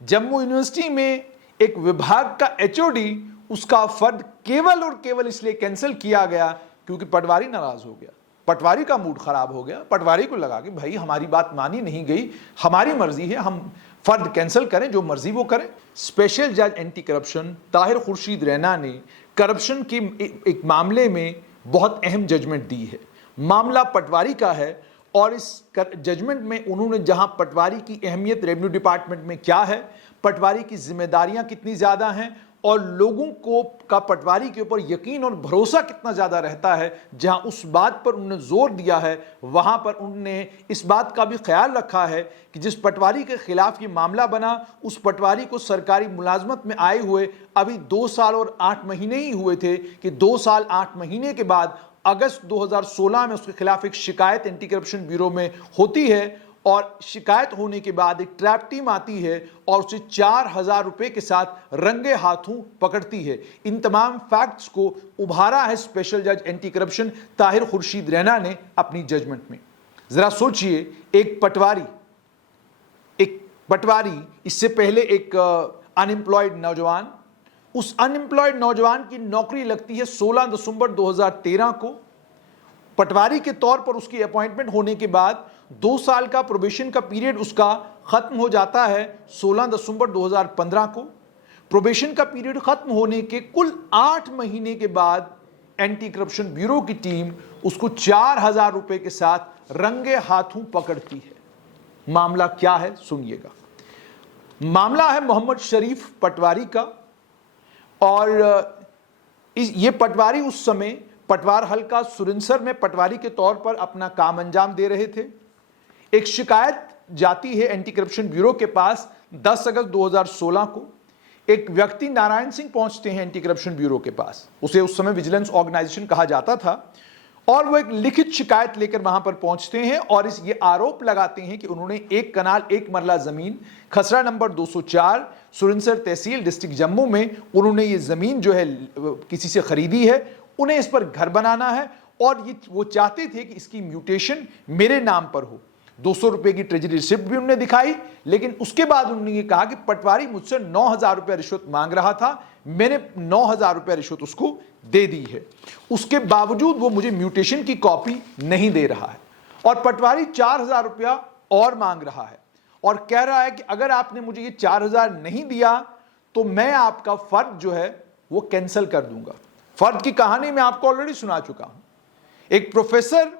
Jammu university में एक विभाग का एचओडी, उसका फर्द केवल और केवल इसलिए कैंसिल किया गया क्योंकि पटवारी नाराज हो गया, पटवारी का मूड खराब हो गया। पटवारी को लगा कि भाई हमारी बात मानी नहीं गई, हमारी मर्जी है, हम फर्द कैंसिल करें, जो मर्जी वो करें। स्पेशल जज एंटी करप्शन ताहिर खुर्शीद रैना ने करप्शन के एक मामले में बहुत अहम जजमेंट दी है। मामला पटवारी का है और इस जजमेंट में उन्होंने जहां पटवारी की अहमियत रेवेन्यू डिपार्टमेंट में क्या है, पटवारी की जिम्मेदारियां कितनी ज़्यादा हैं और लोगों को का पटवारी के ऊपर यकीन और भरोसा कितना ज़्यादा रहता है, जहां उस बात पर उन्होंने जोर दिया है, वहां पर उन्होंने इस बात का भी ख्याल रखा है कि जिस पटवारी के खिलाफ ये मामला बना, उस पटवारी को सरकारी मुलाजमत में आए हुए अभी 2 साल और 8 महीने ही हुए थे कि 2 साल 8 महीने के बाद अगस्त 2016 में उसके खिलाफ एक शिकायत एंटी करप्शन ब्यूरो में होती है और शिकायत होने के बाद एक ट्रैप टीम आती है और उसे 4,000 रुपए के साथ रंगे हाथों पकड़ती है। इन तमाम फैक्ट्स को उभारा है स्पेशल जज एंटी करप्शन ताहिर खुर्शीद रैना ने अपनी जजमेंट में। जरा सोचिए, एक पटवारी इससे पहले एक अनएम्प्लॉयड नौजवान, उस अनएम्प्लॉयड नौजवान की नौकरी लगती है 16 दिसंबर 2013 को। पटवारी के तौर पर उसकी अपॉइंटमेंट होने के बाद 2 साल का प्रोबेशन का पीरियड उसका खत्म हो जाता है 16 दिसंबर 2015 को। प्रोबेशन का पीरियड खत्म होने के कुल 8 महीने के बाद एंटी करप्शन ब्यूरो की टीम उसको 4,000 रुपए के साथ रंगे हाथों पकड़ती है। मामला क्या है सुनिएगा। मामला है मोहम्मद शरीफ पटवारी का और ये पटवारी उस समय पटवार हल्का सुरिंसर में पटवारी के तौर पर अपना काम अंजाम दे रहे थे। एक शिकायत जाती है एंटी करप्शन ब्यूरो के पास 10 अगस्त 2016 को। एक व्यक्ति नारायण सिंह पहुंचते हैं एंटी करप्शन ब्यूरो के पास, उसे उस समय विजिलेंस ऑर्गेनाइजेशन कहा जाता था, और वो एक लिखित शिकायत लेकर वहां पर पहुंचते हैं और ये आरोप लगाते हैं कि उन्होंने 1 कनाल 1 मरला जमीन खसरा नंबर 204 सुरिंसर तहसील डिस्ट्रिक्ट जम्मू में उन्होंने ये जमीन जो है किसी से खरीदी है, उन्हें इस पर घर बनाना है और ये वो चाहते थे कि इसकी म्यूटेशन मेरे नाम पर हो। 200 रुपए की ट्रेजरी रिसिप्ट भी उन्होंने दिखाई, लेकिन उसके बाद उन्होंने ये कहा कि पटवारी मुझसे 9,000 रुपए रिश्वत मांग रहा था, मैंने 9,000 रुपए रिश्वत उसको दे दी है, उसके बावजूद वो मुझे म्यूटेशन की कॉपी नहीं दे रहा है और पटवारी 4,000 रुपया और मांग रहा है और कह रहा है कि अगर आपने मुझे ये 4,000 नहीं दिया तो मैं आपका फर्द जो है वो कैंसिल कर दूंगा। फर्द की कहानी मैं आपको ऑलरेडी सुना चुका हूं। एक प्रोफेसर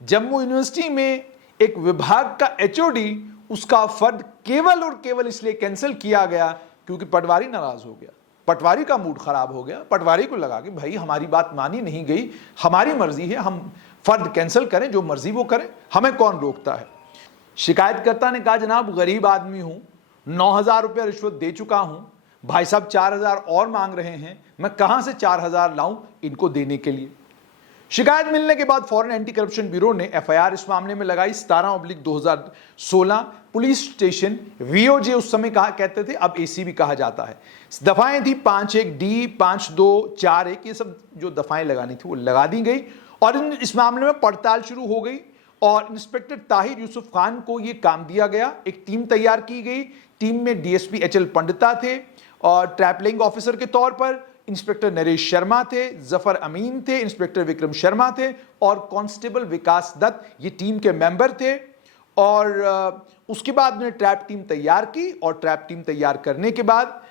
जम्मू यूनिवर्सिटी में एक विभाग का एचओडी, उसका फर्द केवल और केवल इसलिए कैंसिल किया गया क्योंकि पटवारी नाराज हो गया, पटवारी का मूड खराब हो गया। पटवारी को लगा कि भाई हमारी बात मानी नहीं गई, हमारी मर्जी है, हम फर्द कैंसिल करें, जो मर्जी वो करें, हमें कौन रोकता है। शिकायतकर्ता ने कहा जनाब गरीब आदमी हूं, 9,000 रुपया रिश्वत दे चुका हूं, भाई साहब 4,000 और मांग रहे हैं, मैं कहां से 4,000 लाऊं इनको देने के लिए। शिकायत मिलने के बाद फौरन एंटी करप्शन ब्यूरो ने एफआईआर इस मामले में लगाई। 17/2016 पुलिस स्टेशन वीओजे उस समय कहा कहते थे, अब एसीबी कहा जाता है। दफाएं थी 51D, 52, 41, ये सब जो दफाएं लगानी थी वो लगा दी गई और इस मामले में पड़ताल शुरू हो गई और इंस्पेक्टर ताहिर यूसुफ खान को ये काम दिया गया। एक टीम तैयार की गई, टीम में डीएसपी एचएल पंडिता थे और ट्रैपलिंग ऑफिसर के तौर पर इंस्पेक्टर नरेश शर्मा थे, जफर अमीन थे, इंस्पेक्टर विक्रम शर्मा थे और कांस्टेबल विकास दत्त ये टीम के मेंबर थे। और उसके बाद उन्होंने ट्रैप टीम तैयार की और ट्रैप टीम तैयार करने के बाद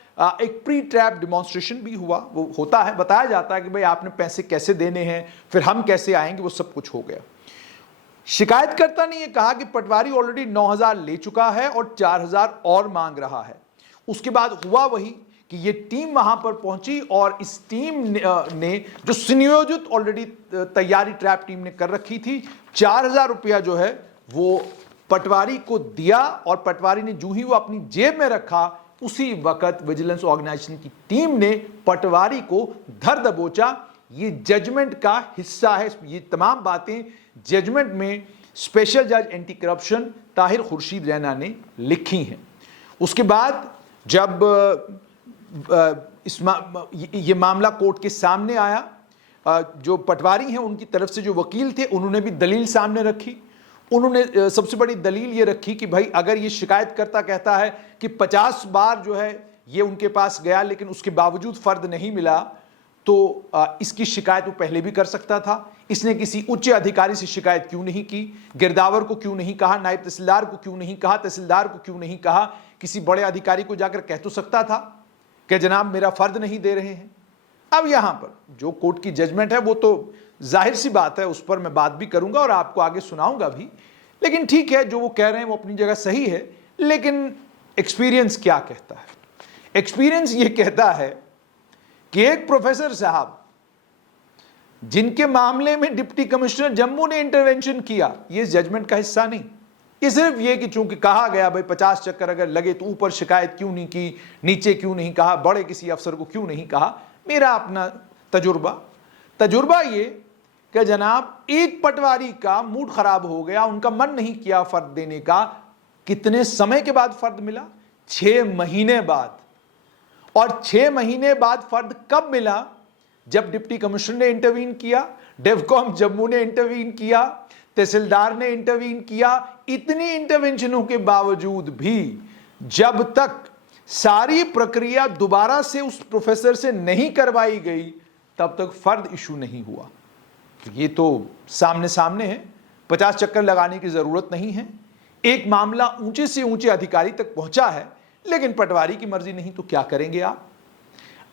एक प्री ट्रैप डिमॉन्स्ट्रेशन भी हुआ। वो होता है, बताया जाता है कि भाई आपने पैसे कैसे देने हैं, फिर हम कैसे आएंगे, वो सब कुछ हो गया। शिकायतकर्ता ने यह कहा कि पटवारी ऑलरेडी 9,000 ले चुका है और 4,000 और मांग रहा है। उसके बाद हुआ वही कि ये टीम वहां पर पहुंची और इस टीम ने जो सुनियोजित ऑलरेडी तैयारी ट्रैप टीम ने कर रखी थी, 4,000 रुपया जो है वो पटवारी को दिया और पटवारी ने जो ही वो अपनी जेब में रखा, उसी वक्त विजिलेंस ऑर्गेनाइजेशन की टीम ने पटवारी को धर दबोचा। ये जजमेंट का हिस्सा है, ये तमाम बातें जजमेंट में स्पेशल जज एंटी करप्शन ताहिर खुर्शीद रैना ने लिखी हैं। उसके बाद जब ये मामला कोर्ट के सामने आया, जो पटवारी हैं उनकी तरफ से जो वकील थे उन्होंने भी दलील सामने रखी। उन्होंने सबसे बड़ी दलील ये रखी कि भाई अगर ये शिकायतकर्ता कहता है कि 50 बार जो है ये उनके पास गया लेकिन उसके बावजूद फर्द नहीं मिला, तो इसकी शिकायत वो पहले भी कर सकता था। इसने किसी उच्च अधिकारी से शिकायत क्यों नहीं की, गिरदावर को क्यों नहीं कहा, नायब तहसीलदार को क्यों नहीं कहा, तहसीलदार को क्यों नहीं कहा, किसी बड़े अधिकारी को जाकर कह तो सकता था कि जनाब मेरा फर्द नहीं दे रहे हैं। अब यहां पर जो कोर्ट की जजमेंट है वो तो जाहिर सी बात है, उस पर मैं बात भी करूंगा और आपको आगे सुनाऊंगा भी, लेकिन ठीक है जो वो कह रहे हैं वो अपनी जगह सही है। लेकिन एक्सपीरियंस क्या कहता है? एक्सपीरियंस ये कहता है कि एक प्रोफेसर साहब जिनके मामले में डिप्टी कमिश्नर जम्मू ने इंटरवेंशन किया, ये जजमेंट का हिस्सा नहीं, ये सिर्फ ये कि चूंकि कहा गया भाई 50 चक्कर अगर लगे तो ऊपर शिकायत क्यों नहीं की, नीचे क्यों नहीं कहा, बड़े किसी अफसर को क्यों नहीं कहा। मेरा अपना तजुर्बा ये कि जनाब एक पटवारी का मूड खराब हो गया, उनका मन नहीं किया फर्द देने का, कितने समय के बाद फर्द मिला? 6 महीने बाद। और 6 महीने बाद फर्द कब मिला? जब डिप्टी कमिश्नर ने इंटरवीन किया, डेवकॉम जम्मू ने इंटरवीन किया, तहसीलदार ने इंटरवीन किया। इतनी इंटरवेंशनों के बावजूद भी जब तक सारी प्रक्रिया दोबारा से उस प्रोफेसर से नहीं करवाई गई तब तक फर्द इशू नहीं हुआ। ये तो सामने सामने है, 50 चक्कर लगाने की जरूरत नहीं है। एक मामला ऊंचे से ऊंचे अधिकारी तक पहुंचा है, लेकिन पटवारी की मर्जी नहीं तो क्या करेंगे आप।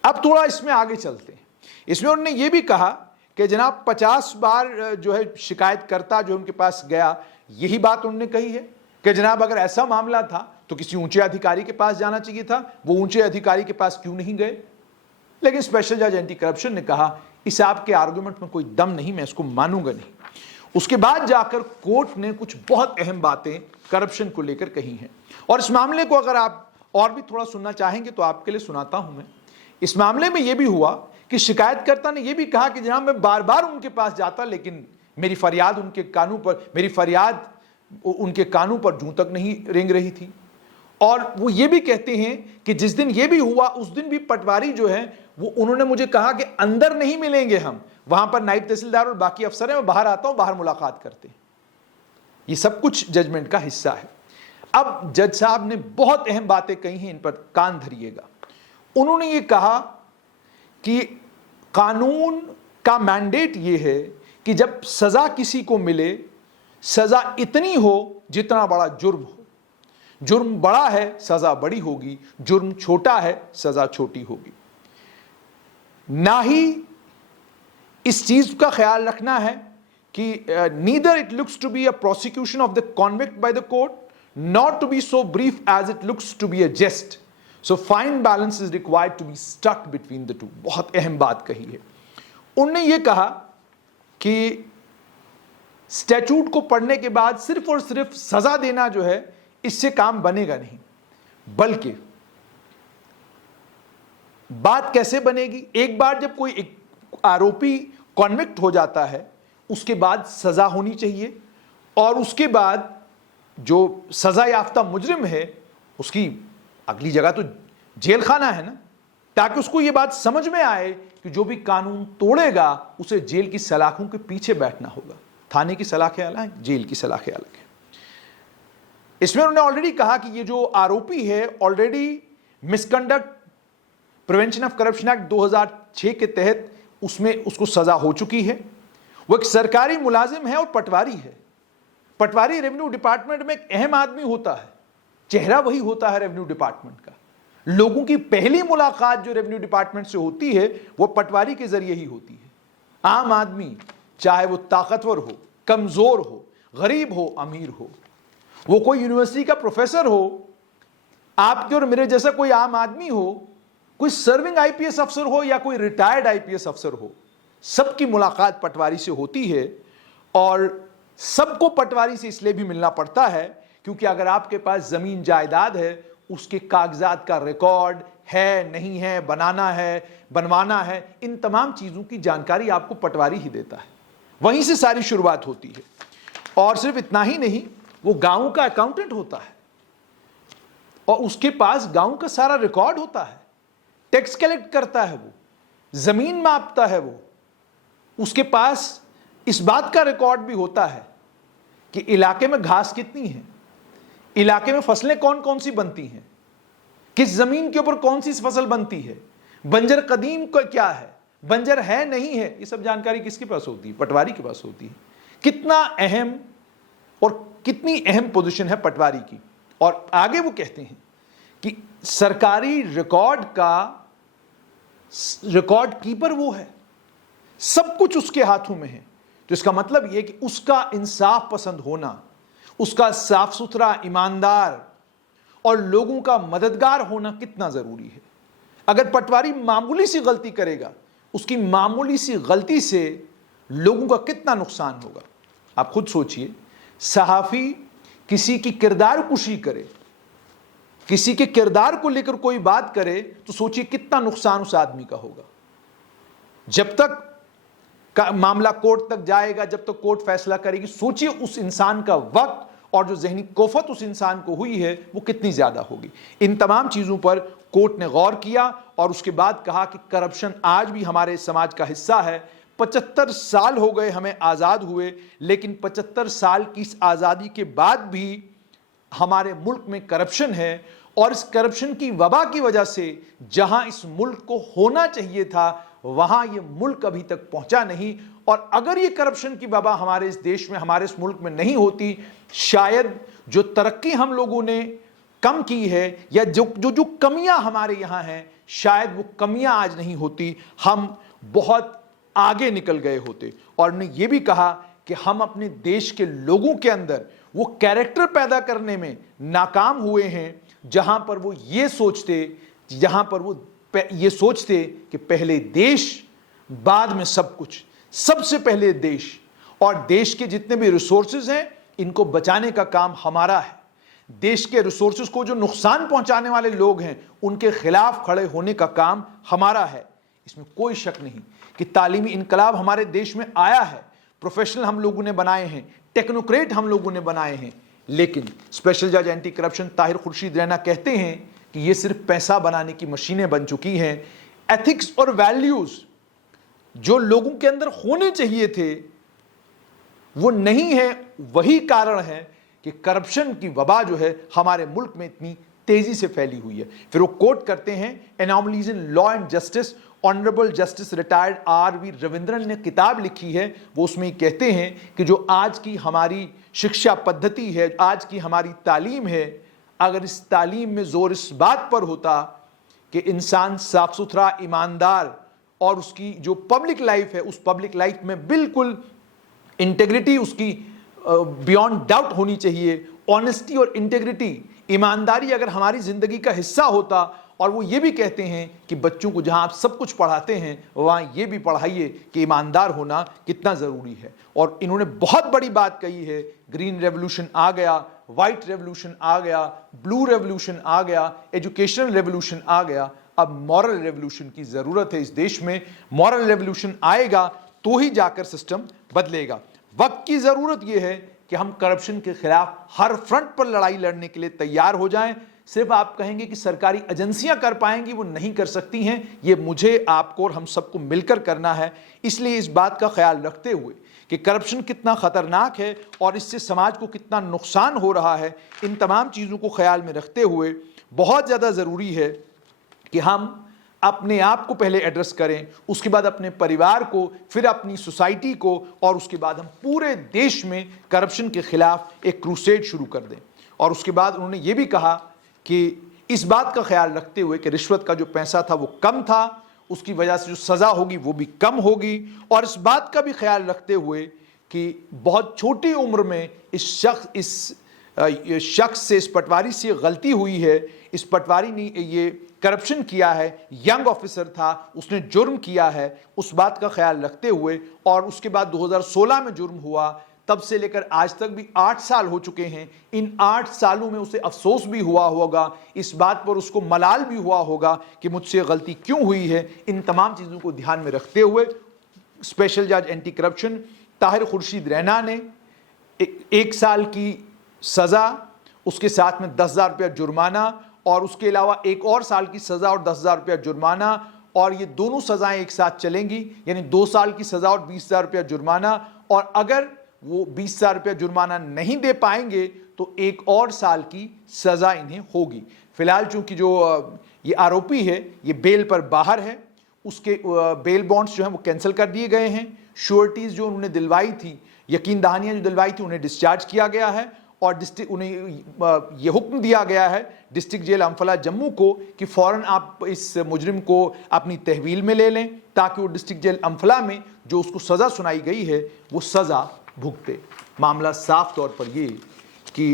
अब थोड़ा इसमें आगे चलते हैं। इसमें उन्होंने ये भी कहा कि जनाब 50 बार जो है शिकायतकर्ता जो उनके पास गया, यही बात उन्होंने कही है कि जनाब अगर ऐसा मामला था तो किसी ऊंचे अधिकारी के पास जाना चाहिए था, वो ऊंचे अधिकारी के पास क्यों नहीं गए। लेकिन स्पेशल जज एंटी करप्शन ने कहा इस आपके आर्गुमेंट में कोई दम नहीं, मैं इसको मानूंगा नहीं। उसके बाद जाकर कोर्ट ने कुछ बहुत अहम बातें करप्शन को लेकर कही हैं, और इस मामले को अगर आप और भी थोड़ा सुनना चाहेंगे तो आपके लिए सुनाता हूं मैं। इस मामले में यह भी हुआ कि शिकायतकर्ता ने यह भी कहा कि जनाब मैं बार बार उनके पास जाता, लेकिन मेरी फरियाद उनके कानों पर जूं तक नहीं रेंग रही थी। और वो ये भी कहते हैं कि जिस दिन ये भी हुआ उस दिन भी पटवारी जो है वो उन्होंने मुझे कहा कि अंदर नहीं मिलेंगे, हम वहां पर नायब तहसीलदार और बाकी अफसर हैं, मैं बाहर आता हूं, बाहर मुलाकात करते हैं। ये सब कुछ जजमेंट का हिस्सा है। अब जज साहब ने बहुत अहम बातें कही हैं, इन पर कान धरिएगा। उन्होंने ये कहा कि कानून का मैंडेट ये है कि जब सजा किसी को मिले, सजा इतनी हो जितना बड़ा जुर्म हो। जुर्म बड़ा है सजा बड़ी होगी, जुर्म छोटा है सजा छोटी होगी। ना ही इस चीज का ख्याल रखना है कि neither it looks to be a prosecution of the convict by the court, not to be so brief as it looks to be a jest, so fine balance is required to be stuck between the two. बहुत अहम बात कही है। उन्होंने यह कहा कि statute को पढ़ने के बाद सिर्फ और सिर्फ सजा देना जो है इससे काम बनेगा नहीं, बल्कि बात कैसे बनेगी? एक बार जब कोई एक आरोपी कॉन्विक्ट हो जाता है उसके बाद सजा होनी चाहिए, और उसके बाद जो सजा याफ्ता मुजरिम है उसकी अगली जगह तो जेल खाना है ना, ताकि उसको यह बात समझ में आए कि जो भी कानून तोड़ेगा उसे जेल की सलाखों के पीछे बैठना होगा। थाने की सलाखें अलग हैं, जेल की सलाखें अलग हैं। इसमें उन्होंने ऑलरेडी कहा कि ये जो आरोपी है already misconduct prevention of corruption act 2006 के तहत उसमें उसको सजा हो चुकी है। वो एक सरकारी मुलाजिम है और पटवारी है। पटवारी रेवेन्यू डिपार्टमेंट में एक अहम आदमी होता है, चेहरा वही होता है रेवेन्यू डिपार्टमेंट का। लोगों की पहली मुलाकात जो रेवेन्यू डिपार्टमेंट से होती है वो पटवारी के जरिए ही होती है। आम आदमी चाहे वो ताकतवर हो, कमजोर हो, गरीब हो, अमीर हो, वो कोई यूनिवर्सिटी का प्रोफेसर हो, आपके और मेरे जैसा कोई आम आदमी हो, कोई सर्विंग आईपीएस अफसर हो या कोई रिटायर्ड आईपीएस अफसर हो, सबकी मुलाकात पटवारी से होती है। और सबको पटवारी से इसलिए भी मिलना पड़ता है क्योंकि अगर आपके पास जमीन जायदाद है, उसके कागजात का रिकॉर्ड है नहीं है, बनाना है बनवाना है, इन तमाम चीजों की जानकारी आपको पटवारी ही देता है। वहीं से सारी शुरुआत होती है। और सिर्फ इतना ही नहीं, वो गांव का अकाउंटेंट होता है और उसके पास गांव का सारा रिकॉर्ड होता है, टैक्स कलेक्ट करता है, वो जमीन मापता है, वो उसके पास इस बात का रिकॉर्ड भी होता है कि इलाके में घास कितनी है, इलाके में फसलें कौन कौन सी बनती हैं, किस जमीन के ऊपर कौन सी फसल बनती है, बंजर कदीम का क्या है, बंजर है नहीं है, ये सब जानकारी किसके पास होती है? पटवारी के पास होती है। कितना अहम और कितनी अहम पोजीशन है पटवारी की। और आगे वो कहते हैं कि सरकारी रिकॉर्ड कीपर वो है, सब कुछ उसके हाथों में है। तो इसका मतलब यह कि उसका इंसाफ पसंद होना, उसका साफ सुथरा, ईमानदार और लोगों का मददगार होना कितना जरूरी है। अगर पटवारी मामूली सी गलती करेगा, उसकी मामूली सी गलती से लोगों का कितना नुकसान होगा। आप खुद सोचिए, सहाफी किसी की किरदार कुशी करे, किसी के किरदार को लेकर कोई बात करे, तो सोचिए कितना नुकसान उस आदमी का होगा। जब तक का मामला कोर्ट तक जाएगा, जब तक कोर्ट फैसला करेगी, सोचिए उस इंसान का वक्त और जो जहनी कोफत उस इंसान को हुई है वो कितनी ज्यादा होगी। इन तमाम चीजों पर कोर्ट ने गौर किया और उसके बाद कहा कि करप्शन आज भी हमारे समाज का हिस्सा है। 75 साल हो गए हमें आजाद हुए, लेकिन 75 साल की इस आजादी के बाद भी हमारे मुल्क में करप्शन है। और इस करप्शन की वबा की वजह से जहां इस मुल्क को होना चाहिए था, वहां ये मुल्क अभी तक पहुंचा नहीं। और अगर ये करप्शन की वबा हमारे इस देश में, हमारे इस मुल्क में नहीं होती, शायद जो तरक्की हम लोगों ने कम की है या जो कमियां हमारे यहां हैं, शायद वो कमियां आज नहीं होती, हम बहुत आगे निकल गए होते। और ने ये भी कहा कि हम अपने देश के लोगों के अंदर वो कैरेक्टर पैदा करने में नाकाम हुए हैं, जहां पर वो ये सोचते कि पहले देश बाद में सब कुछ, सबसे पहले देश, और देश के जितने भी रिसोर्सेज हैं इनको बचाने का काम हमारा है। देश के रिसोर्सेज को जो नुकसान पहुंचाने वाले लोग हैं उनके खिलाफ खड़े होने का काम हमारा है। इसमें कोई शक नहीं कि तालीमी इनकलाब हमारे देश में आया है, प्रोफेशनल हम लोगों ने बनाए हैं, टेक्नोक्रेट हम लोगों ने बनाए हैं। लेकिन स्पेशल जज एंटी करप्शन ताहिर खुर्शीद रैना कहते हैं कि ये सिर्फ पैसा बनाने की मशीनें बन चुकी हैं। एथिक्स और वैल्यूज जो लोगों के अंदर होने चाहिए थे वो नहीं है। वही कारण है कि करप्शन की वबा जो है हमारे मुल्क में इतनी तेजी से फैली हुई है। फिर वो कोट करते हैं, anomalies in law and justice, honourable justice retired R V. Ravindran ने किताब लिखी है। वो उसमें कहते हैं कि जो आज की हमारी शिक्षा पद्धति है, आज की हमारी तालीम है, अगर इस तालीम में जोर इस बात पर होता कि इंसान साफ सुथरा, ईमानदार और उसकी जो पब्लिक लाइफ है उस पब्लिक लाइफ में बिल्कुल इंटेग्रिटी उसकी बियॉन्ड डाउट होनी चाहिए, ऑनेस्टी और इंटेग्रिटी, ईमानदारी अगर हमारी जिंदगी का हिस्सा होता। और वो ये भी कहते हैं कि बच्चों को जहां आप सब कुछ पढ़ाते हैं वहां ये भी पढ़ाइए कि ईमानदार होना कितना ज़रूरी है। और इन्होंने बहुत बड़ी बात कही है, ग्रीन रेवोल्यूशन आ गया, वाइट रेवोल्यूशन आ गया, ब्लू रेवोल्यूशन आ गया, एजुकेशनल रेवोल्यूशन आ गया, अब मॉरल रेवोल्यूशन की ज़रूरत है इस देश में। मॉरल रेवोल्यूशन आएगा तो ही जाकर सिस्टम बदलेगा। वक्त की ज़रूरत यह है कि हम करप्शन के खिलाफ हर फ्रंट पर लड़ाई लड़ने के लिए तैयार हो जाएं। सिर्फ आप कहेंगे कि सरकारी एजेंसियां कर पाएंगी, वो नहीं कर सकती हैं। ये मुझे, आपको और हम सबको मिलकर करना है। इसलिए इस बात का ख्याल रखते हुए कि करप्शन कितना ख़तरनाक है और इससे समाज को कितना नुकसान हो रहा है, इन तमाम चीज़ों को ख्याल में रखते हुए बहुत ज़्यादा ज़रूरी है कि हम अपने आप को पहले एड्रेस करें, उसके बाद अपने परिवार को, फिर अपनी सोसाइटी को, और उसके बाद हम पूरे देश में करप्शन के खिलाफ एक क्रूसेड शुरू कर दें। और उसके बाद उन्होंने ये भी कहा कि इस बात का ख्याल रखते हुए कि रिश्वत का जो पैसा था वो कम था, उसकी वजह से जो सज़ा होगी वो भी कम होगी। और इस बात का भी ख्याल रखते हुए कि बहुत छोटी उम्र में इस शख्स से, इस पटवारी से गलती हुई है, इस पटवारी ने ये करप्शन किया है, यंग ऑफिसर था, उसने जुर्म किया है, उस बात का ख्याल रखते हुए। और उसके बाद 2016 में जुर्म हुआ, तब से लेकर आज तक भी 8 साल हो चुके हैं। इन 8 सालों में उसे अफसोस भी हुआ होगा, इस बात पर उसको मलाल भी हुआ होगा कि मुझसे गलती क्यों हुई है। इन तमाम चीज़ों को ध्यान में रखते हुए स्पेशल जज एंटी करप्शन ताहिर खुर्शीद रैना ने 1 साल की सज़ा, उसके साथ में 10,000 रुपया जुर्माना, और उसके अलावा 1 और साल की सज़ा और 10,000 रुपया जुर्माना, और ये दोनों सज़ाएं एक साथ चलेंगी, यानी 2 साल की सज़ा और 20,000 रुपया जुर्माना। और अगर वो 20,000 रुपया जुर्माना नहीं दे पाएंगे तो 1 और साल की सजा इन्हें होगी। फिलहाल चूंकि जो ये आरोपी है ये बेल पर बाहर है, उसके बेल बॉन्ड्स जो हैं वो कैंसिल कर दिए गए हैं। श्योरिटीज जो उन्होंने दिलवाई थी, यकीन दहानियां जो दिलवाई थी, उन्हें डिस्चार्ज किया गया है और उन्हें ये हुक्म दिया गया है डिस्ट्रिक्ट जेल अम्फला जम्मू को कि फौरन आप इस मुजरिम को अपनी तहवील में ले लें ताकि वो डिस्ट्रिक्ट जेल अम्फला में जो उसको सज़ा सुनाई गई है वो सज़ा भुगते। मामला साफ तौर पर ये कि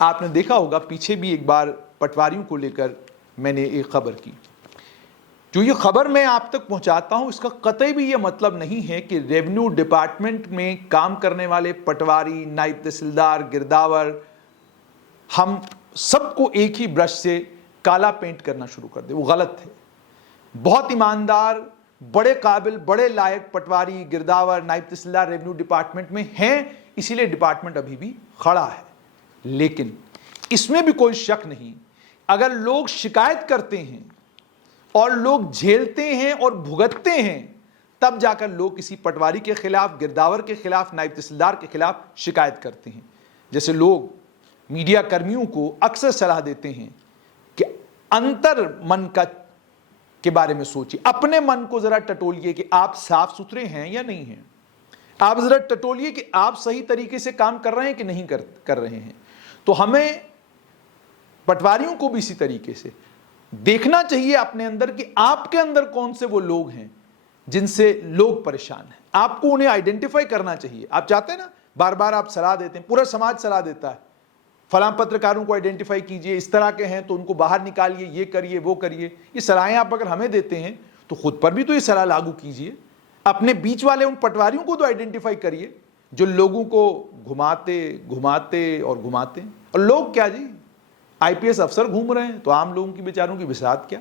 आपने देखा होगा पीछे भी एक बार पटवारियों को लेकर मैंने एक खबर की। जो ये खबर मैं आप तक पहुंचाता हूं इसका कतई भी ये मतलब नहीं है कि रेवेन्यू डिपार्टमेंट में काम करने वाले पटवारी, नायब तहसीलदार, गिरदावर, हम सबको एक ही ब्रश से काला पेंट करना शुरू कर दे। वो गलत है। बहुत ईमानदार, बड़े काबिल, बड़े लायक पटवारी, गिरदावर, नायब तहसीलदार रेवेन्यू डिपार्टमेंट में हैं, इसीलिए डिपार्टमेंट अभी भी खड़ा है। लेकिन इसमें भी कोई शक नहीं, अगर लोग शिकायत करते हैं और लोग झेलते हैं और भुगतते हैं तब जाकर लोग किसी पटवारी के खिलाफ, गिरदावर के खिलाफ, नायब तहसीलदार के खिलाफ शिकायत करते हैं। जैसे लोग मीडिया कर्मियों को अक्सर सलाह देते हैं कि अंतर मन के बारे में सोचिए, अपने मन को जरा टटोलिए कि आप साफ सुथरे हैं या नहीं हैं। आप जरा टटोलिए कि आप सही तरीके से काम कर रहे हैं कि नहीं कर रहे हैं। तो हमें पटवारियों को भी इसी तरीके से देखना चाहिए अपने अंदर कि आपके अंदर कौन से वो लोग हैं जिनसे लोग परेशान हैं। आपको उन्हें आइडेंटिफाई करना चाहिए। आप चाहते हैं ना, बार बार आप सलाह देते हैं, पूरा समाज सलाह देता है, फलां पत्रकारों को आइडेंटिफाई कीजिए, इस तरह के हैं तो उनको बाहर निकालिए, ये करिए वो करिए। ये सलाहें आप अगर हमें देते हैं तो खुद पर भी तो ये सलाह लागू कीजिए। अपने बीच वाले उन पटवारियों को तो आइडेंटिफाई करिए जो लोगों को घुमाते और लोग क्या जी, आईपीएस अफसर घूम रहे हैं तो आम लोगों की बेचारों की बिसात क्या।